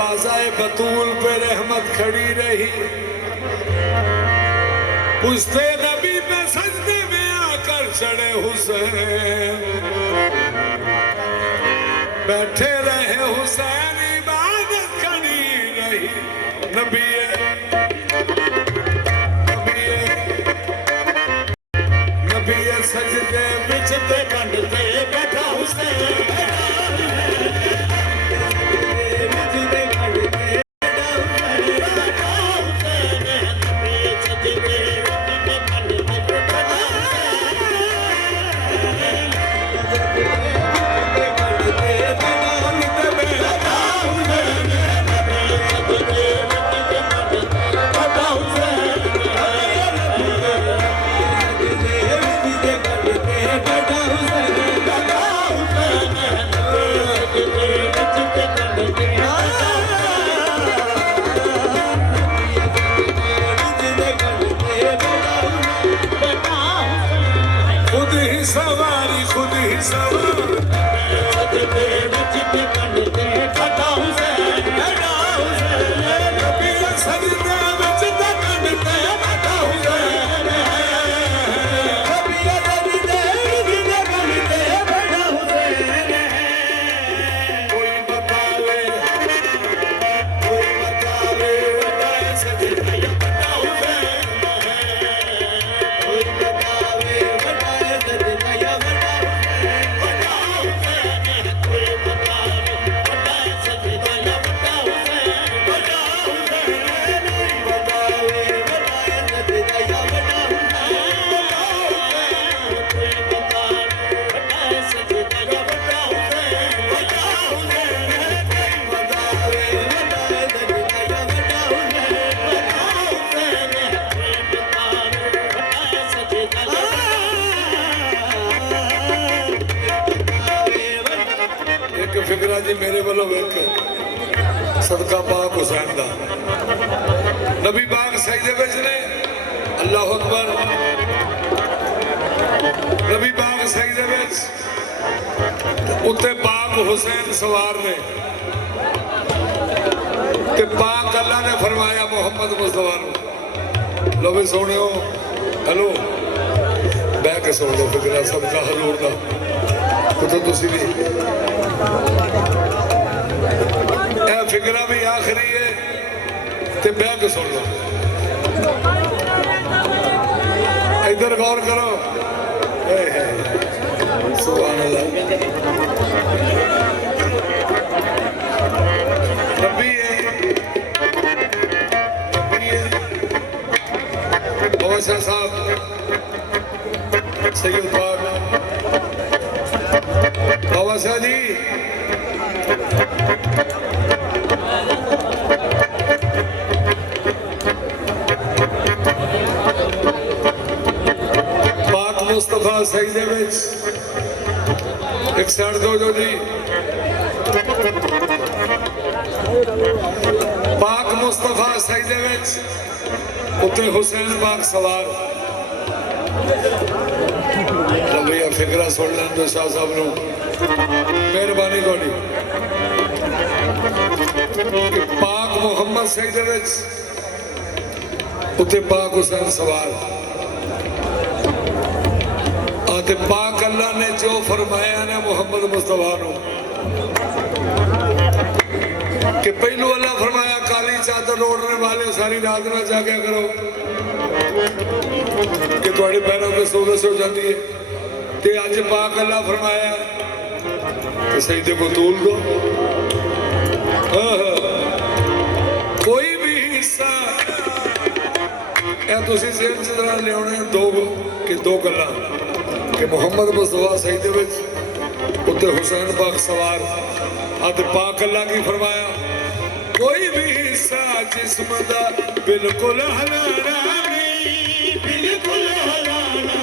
दरवाज़ाए बतूल पे रहमत खड़ी रही, पुश्ते नबी पे सजदे में आकर चढ़े हुसैन, बैठे रहे हुसैन इबादत खड़ी रही। नबी सजदे बिच ते कंडते बैठा हुसैन, फिक्रा जी मेरे वालों एक सदका पाक हुसैन दा, नबी पाक सजदे विच ने, अल्लाह अकबर, नबी पाक सजदे विच, उत्ते पाक हुसैन सवार ने, ते पाक अल्लाह ने फरमाया मोहम्मद मुस्तफा नूं, लो भी सोनियो, हेलो बह के सुन लो फिक्रा सदका हजूर दा, तो तुसी भी फिक्रा भी आखिरी है, ते बह के सुन लो, इधर गौर करो, सुभान अल्लाह। नबी है, बादशाह साहब सैयद पाक बादशाह जी, मुस्तफा सजदे विच एक साइड दो जो जी, पाक मुस्तफा सजदे विच, उत्ते हुसैन पाक सवार। भैया फिक्रा सुन लें दो शाह साहब नूं, मेहरबानी थोड़ी। पाक मुहम्मद सजदे विच, उत्ते पाक हुसैन सवार। ते पाक अल्लाह ने जो फरमाया ने मोहम्मद मुस्तफा नूं, कि पहलू अल्लाह फरमाया काली चादर ओढ़ने वाले सारी रात ना जागया करो कि तुहाडे पैरों ते सोगस हो जाती है, ते अज पाक अल्लाह फरमाया कि सजदे को तूल दो। कोई भी हिस्सा तुसीं सिर च लियाने दो कि दो गल्लां कि मोहम्मद मुस्तफा सजदे विच, उत्ते हुसैन पाक सवार। अत पाक अल्लाह की फरमाया कोई भी हिस्सा जिस्म दा बिल्कुल हलाना नहीं, बिल्कुल हलाना